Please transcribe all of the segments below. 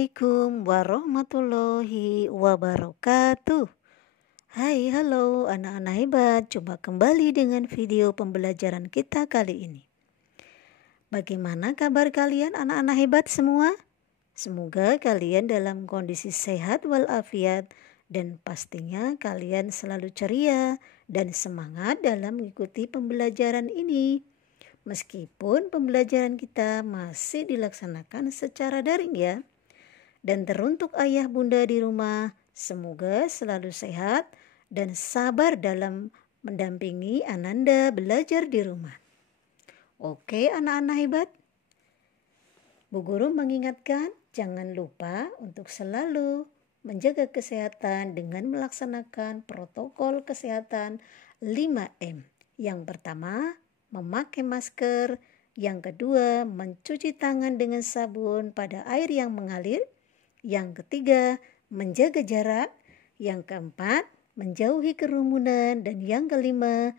Assalamualaikum warahmatullahi wabarakatuh. Hai, halo anak-anak hebat. Coba kembali dengan video pembelajaran kita kali ini. Bagaimana kabar kalian anak-anak hebat semua? Semoga kalian dalam kondisi sehat walafiat dan pastinya kalian selalu ceria dan semangat dalam mengikuti pembelajaran ini. Meskipun pembelajaran kita masih dilaksanakan secara daring ya. Dan teruntuk ayah bunda di rumah, semoga selalu sehat dan sabar dalam mendampingi Ananda belajar di rumah. Oke anak-anak hebat. Bu Guru mengingatkan jangan lupa untuk selalu menjaga kesehatan dengan melaksanakan protokol kesehatan 5M. Yang pertama, memakai masker. Yang kedua, mencuci tangan dengan sabun pada air yang mengalir. Yang ketiga, menjaga jarak. Yang keempat, menjauhi kerumunan. Dan yang kelima,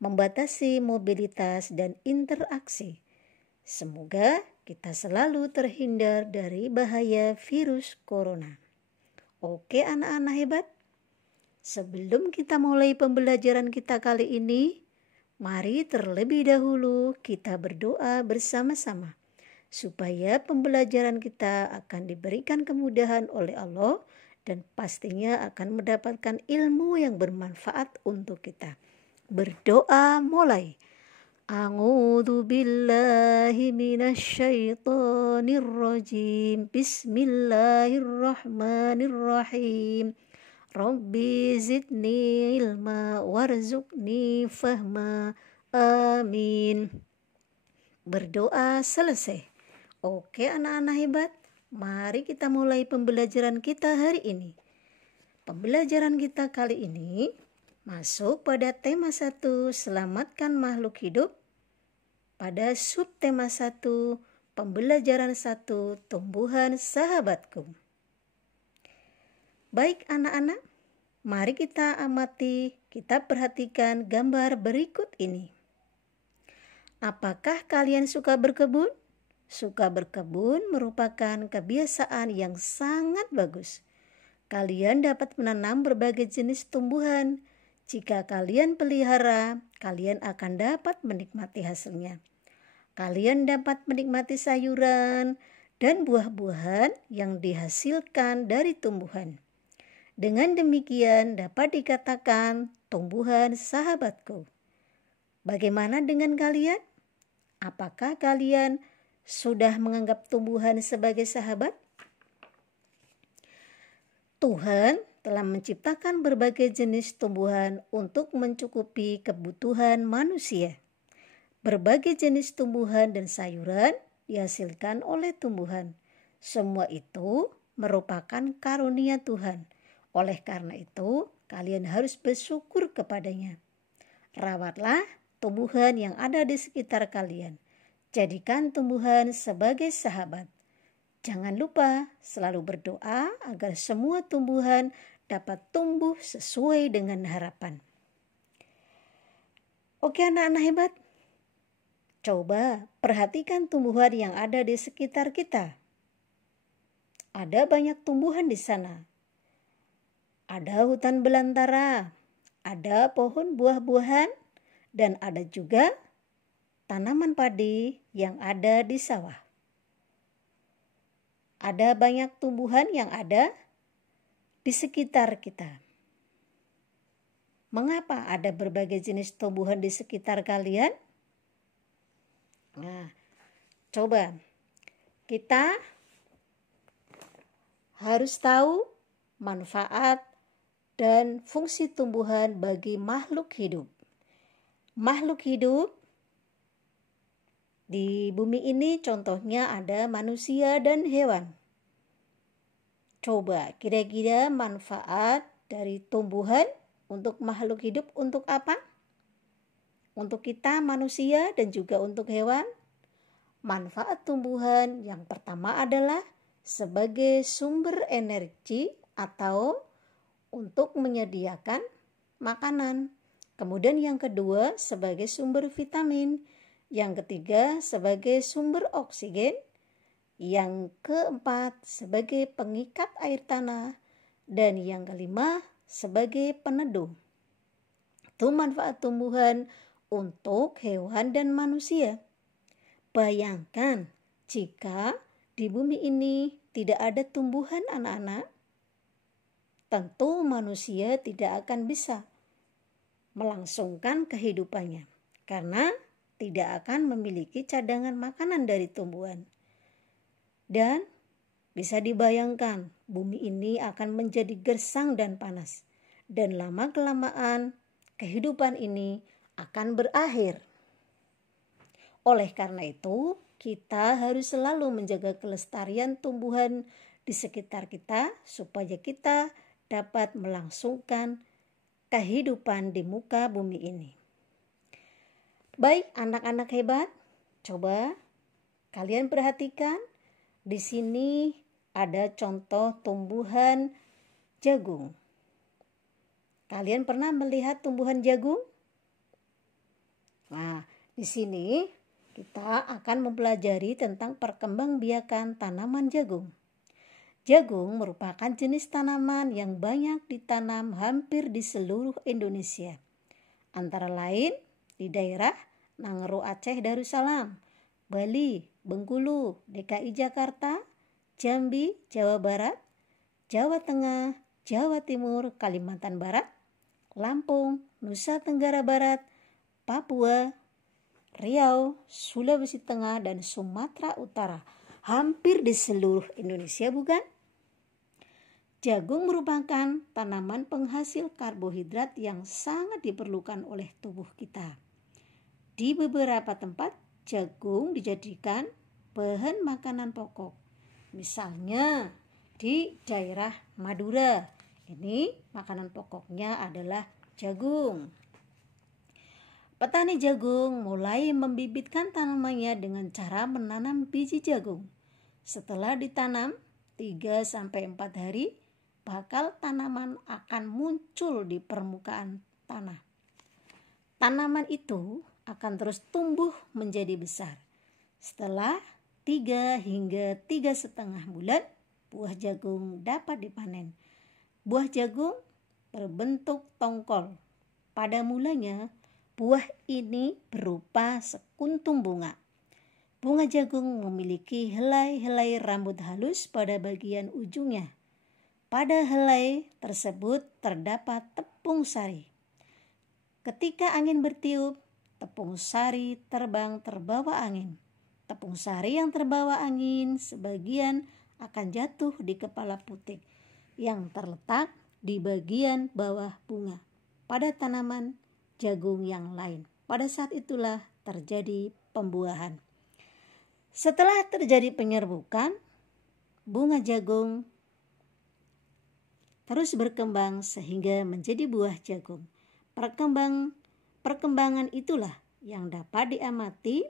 membatasi mobilitas dan interaksi. Semoga kita selalu terhindar dari bahaya virus corona. Oke anak-anak hebat, sebelum kita mulai pembelajaran kita kali ini, mari terlebih dahulu kita berdoa bersama-sama supaya pembelajaran kita akan diberikan kemudahan oleh Allah dan pastinya akan mendapatkan ilmu yang bermanfaat untuk kita. Berdoa mulai. A'udzu billahi minasyaitonir rajim. Bismillahirrahmanirrahim. Rabbi zidni ilma warzuqni fahma. Amin. Berdoa selesai. Oke anak-anak hebat, mari kita mulai pembelajaran kita hari ini. Pembelajaran kita kali ini masuk pada tema 1, selamatkan makhluk hidup. Pada subtema 1, pembelajaran 1, tumbuhan sahabatku. Baik anak-anak, mari kita amati, kita perhatikan gambar berikut ini. Apakah kalian suka berkebun? Suka berkebun merupakan kebiasaan yang sangat bagus. Kalian dapat menanam berbagai jenis tumbuhan. Jika kalian pelihara, kalian akan dapat menikmati hasilnya. Kalian dapat menikmati sayuran dan buah-buahan yang dihasilkan dari tumbuhan. Dengan demikian dapat dikatakan tumbuhan sahabatku. Bagaimana dengan kalian? Apakah kalian sudah menganggap tumbuhan sebagai sahabat? Tuhan telah menciptakan berbagai jenis tumbuhan untuk mencukupi kebutuhan manusia. Berbagai jenis tumbuhan dan sayuran dihasilkan oleh tumbuhan. Semua itu merupakan karunia Tuhan. Oleh karena itu, kalian harus bersyukur kepadanya. Rawatlah tumbuhan yang ada di sekitar kalian. Jadikan tumbuhan sebagai sahabat. Jangan lupa selalu berdoa agar semua tumbuhan dapat tumbuh sesuai dengan harapan. Oke anak-anak hebat, coba perhatikan tumbuhan yang ada di sekitar kita. Ada banyak tumbuhan di sana. Ada hutan belantara, ada pohon buah-buahan, dan ada juga tanaman padi yang ada di sawah. Ada banyak tumbuhan yang ada di sekitar kita. Mengapa ada berbagai jenis tumbuhan di sekitar kalian? Nah, coba kita harus tahu manfaat dan fungsi tumbuhan bagi makhluk hidup. Makhluk hidup di bumi ini contohnya ada manusia dan hewan. Coba kira-kira manfaat dari tumbuhan untuk makhluk hidup untuk apa? Untuk kita manusia dan juga untuk hewan. Manfaat tumbuhan yang pertama adalah sebagai sumber energi atau untuk menyediakan makanan. Kemudian yang kedua sebagai sumber vitamin. Yang ketiga sebagai sumber oksigen. Yang keempat sebagai pengikat air tanah, dan yang kelima sebagai peneduh. Itu manfaat tumbuhan untuk hewan dan manusia. Bayangkan jika di bumi ini tidak ada tumbuhan anak-anak, tentu manusia tidak akan bisa melangsungkan kehidupannya karena tidak akan memiliki cadangan makanan dari tumbuhan. Dan bisa dibayangkan bumi ini akan menjadi gersang dan panas, dan lama-kelamaan kehidupan ini akan berakhir. Oleh karena itu, kita harus selalu menjaga kelestarian tumbuhan di sekitar kita supaya kita dapat melangsungkan kehidupan di muka bumi ini. Baik anak-anak hebat, coba kalian perhatikan. Di sini ada contoh tumbuhan jagung. Kalian pernah melihat tumbuhan jagung? Nah, di sini kita akan mempelajari tentang perkembangbiakan tanaman jagung. Jagung merupakan jenis tanaman yang banyak ditanam hampir di seluruh Indonesia. Antara lain di daerah Nangro Aceh Darussalam, Bali, Bengkulu, DKI Jakarta, Jambi, Jawa Barat, Jawa Tengah, Jawa Timur, Kalimantan Barat, Lampung, Nusa Tenggara Barat, Papua, Riau, Sulawesi Tengah, dan Sumatera Utara. Hampir di seluruh Indonesia, bukan? Jagung merupakan tanaman penghasil karbohidrat yang sangat diperlukan oleh tubuh kita. Di beberapa tempat, jagung dijadikan bahan makanan pokok. Misalnya di daerah Madura, ini makanan pokoknya adalah jagung. Petani jagung mulai membibitkan tanamannya dengan cara menanam biji jagung. Setelah ditanam 3-4 hari, bakal tanaman akan muncul di permukaan tanah. Tanaman itu akan terus tumbuh menjadi besar. Setelah 3 hingga 3,5 bulan, buah jagung dapat dipanen. Buah jagung berbentuk tongkol. Pada mulanya, buah ini berupa sekuntum bunga. Bunga jagung memiliki helai-helai rambut halus pada bagian ujungnya. Pada helai tersebut terdapat tepung sari. Ketika angin bertiup, tepung sari terbang terbawa angin. Tepung sari yang terbawa angin sebagian akan jatuh di kepala putik yang terletak di bagian bawah bunga pada tanaman jagung yang lain. Pada saat itulah terjadi pembuahan. Setelah terjadi penyerbukan, bunga jagung terus berkembang sehingga menjadi buah jagung. Perkembangan itulah yang dapat diamati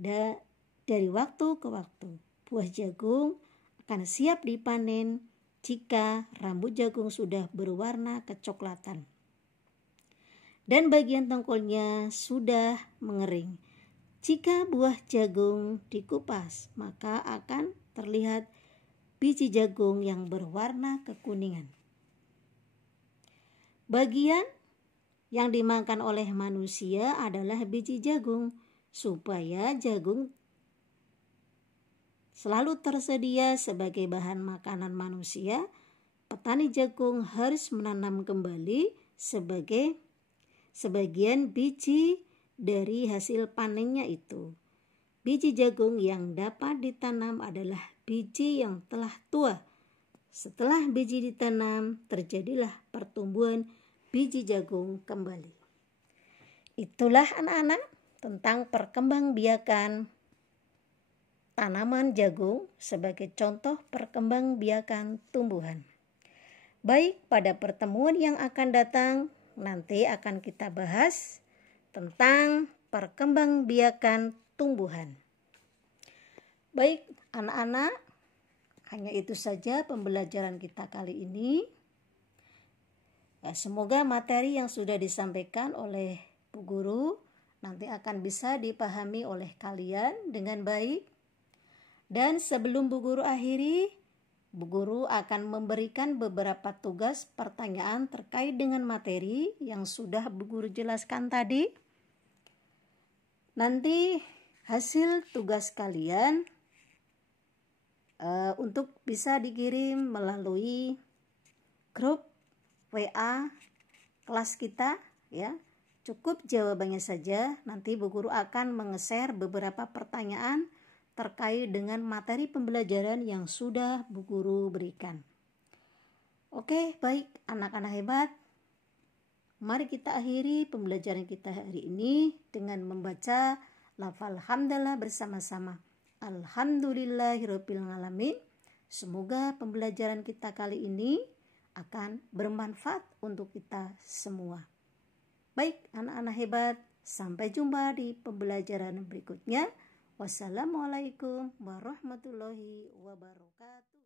dari waktu ke waktu. Buah jagung akan siap dipanen jika rambut jagung sudah berwarna kecoklatan dan bagian tongkolnya sudah mengering. Jika buah jagung dikupas, maka akan terlihat biji jagung yang berwarna kekuningan. Bagian yang dimakan oleh manusia adalah biji jagung. Supaya jagung selalu tersedia sebagai bahan makanan manusia, petani jagung harus menanam kembali sebagian biji dari hasil panennya itu. Biji jagung yang dapat ditanam adalah biji yang telah tua. Setelah biji ditanam, terjadilah pertumbuhan biji jagung kembali. Itulah anak-anak tentang perkembangbiakan tanaman jagung sebagai contoh perkembangbiakan tumbuhan. Baik, pada pertemuan yang akan datang nanti akan kita bahas tentang perkembangbiakan tumbuhan. Baik, anak-anak, hanya itu saja pembelajaran kita kali ini. Semoga materi yang sudah disampaikan oleh Bu Guru nanti akan bisa dipahami oleh kalian dengan baik. Dan sebelum Bu Guru akhiri, Bu Guru akan memberikan beberapa tugas pertanyaan terkait dengan materi yang sudah Bu Guru jelaskan tadi. Nanti hasil tugas kalian untuk bisa dikirim melalui grup WA kelas kita ya. Cukup jawabannya saja. Nanti Bu Guru akan nge-share beberapa pertanyaan terkait dengan materi pembelajaran yang sudah Bu Guru berikan. Oke, baik anak-anak hebat. Mari kita akhiri pembelajaran kita hari ini dengan membaca lafal hamdalah bersama-sama. Alhamdulillahirrabbilalamin. Semoga pembelajaran kita kali ini akan bermanfaat untuk kita semua. Baik anak-anak hebat, sampai jumpa di pembelajaran berikutnya. Wassalamualaikum warahmatullahi wabarakatuh.